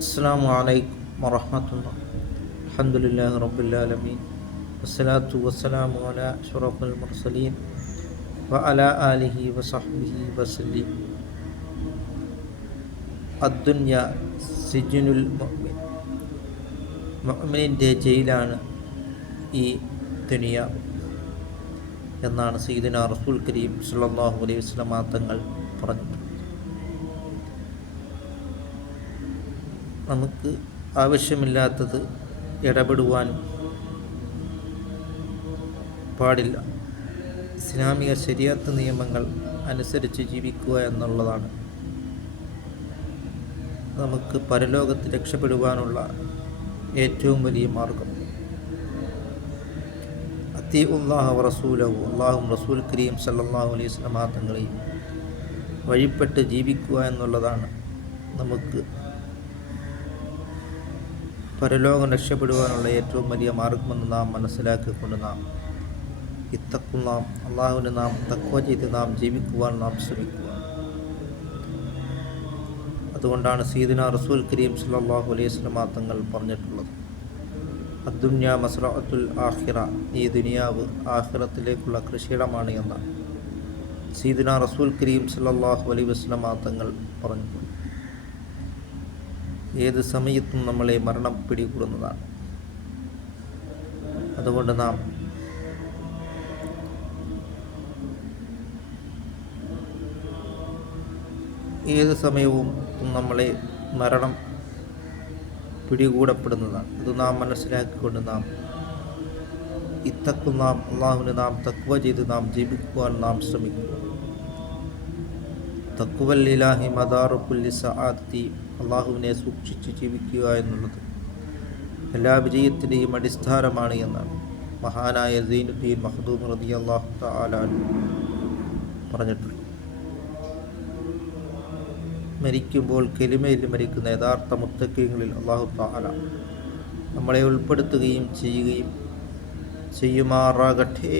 അസ്സലാമു അലൈക്കും വറഹ്മത്തുള്ളാഹി. അൽഹംദുലില്ലാഹി റബ്ബിൽ ആലമീൻ. വസ്സലാത്തു വസ്സലാമു അലാ അഷ്റഫിൽ മുർസലീൻ വഅലാ ആലിഹി വസഹ്ബിഹി വസല്ലം. അദ്ദുനിയ സിജ്നുൽ മുഅ്മിൻ. മുഅ്മിനിൻ്റെ ജയിലാണ് ഈ ദുനിയാവ് എന്നാണ് സയ്യിദുനാ റസൂൽ കരീം സ്വല്ലല്ലാഹു അലൈഹി വസല്ലം തങ്ങൾ പറഞ്ഞിട്ടുള്ളത്. നമുക്ക് ആവശ്യമില്ലാത്തത് ഇടപെടുവാൻ പാടില്ല. ഇസ്ലാമിക ശരീഅത്ത് നിയമങ്ങൾ അനുസരിച്ച് ജീവിക്കുക എന്നുള്ളതാണ് നമുക്ക് പരലോകത്ത് രക്ഷപ്പെടുവാനുള്ള ഏറ്റവും വലിയ മാർഗം. അത്തിഉല്ലാഹ വറസൂലഹു, അല്ലാഹും റസൂൽ കരീം സല്ലല്ലാഹു അലൈഹി വസല്ലം തങ്ങളെയും വഴിപ്പെട്ട് ജീവിക്കുക എന്നുള്ളതാണ് നമുക്ക് പരലോകം രക്ഷപ്പെടുവാനുള്ള ഏറ്റവും വലിയ മാർഗമെന്ന് നാം മനസ്സിലാക്കിക്കൊണ്ട് നാം അള്ളാഹുവിനെ നാം തഖ്വ ചെയ്ത് നാം ജീവിക്കുവാൻ നാം ശ്രമിക്കുക. അതുകൊണ്ടാണ് സയ്യിദുനാ റസൂൽ കരീം സല്ലല്ലാഹു അലൈഹി വസല്ലം തങ്ങൾ പറഞ്ഞിട്ടുള്ളത്, അദ്ദുനിയ മസ്റഅത്തുൽ ആഖിറ, ഈ ദുനിയാവ് ആഖിറത്തിലേക്കുള്ള കൃഷിയിടമാണ് എന്നാണ് സയ്യിദുനാ റസൂൽ കരീം സല്ലല്ലാഹു അലൈഹി വസല്ലം തങ്ങൾ പറഞ്ഞിട്ടുണ്ട്. ഏത് സമയത്തും നമ്മളെ മരണം പിടികൂടുന്നതാണ്. അതുകൊണ്ട് നാം ഏത് സമയവും നമ്മളെ മരണം പിടികൂടപ്പെടുന്നതാണ്. ഇത് നാം മനസ്സിലാക്കിക്കൊണ്ട് നാം അള്ളാഹുവിനെ നാം തഖ്വ ചെയ്ത് നാം ജീവിക്കുവാൻ നാം ശ്രമിക്കുക. തഖ്വൽ ഇലാഹി മദാറു കുല്ലി സആദത്തി, അള്ളാഹുവിനെ സൂക്ഷിച്ച് ജീവിക്കുക എന്നുള്ളത് എല്ലാ വിജയത്തിൻ്റെയും അടിസ്ഥാനമാണ് എന്നാണ് മഹാനായ സൈനുദ്ദീൻ മഖ്ദൂം റളിയല്ലാഹു തആല പറഞ്ഞിട്ടുള്ളത്. മരിക്കുമ്പോൾ കലിമയിൽ മരിക്കുന്ന യഥാർത്ഥ മുത്തഖീങ്ങളിൽ അല്ലാഹു തആല നമ്മളെ ഉൾപ്പെടുത്തുകയും ചെയ്യുമാറാകട്ടെ.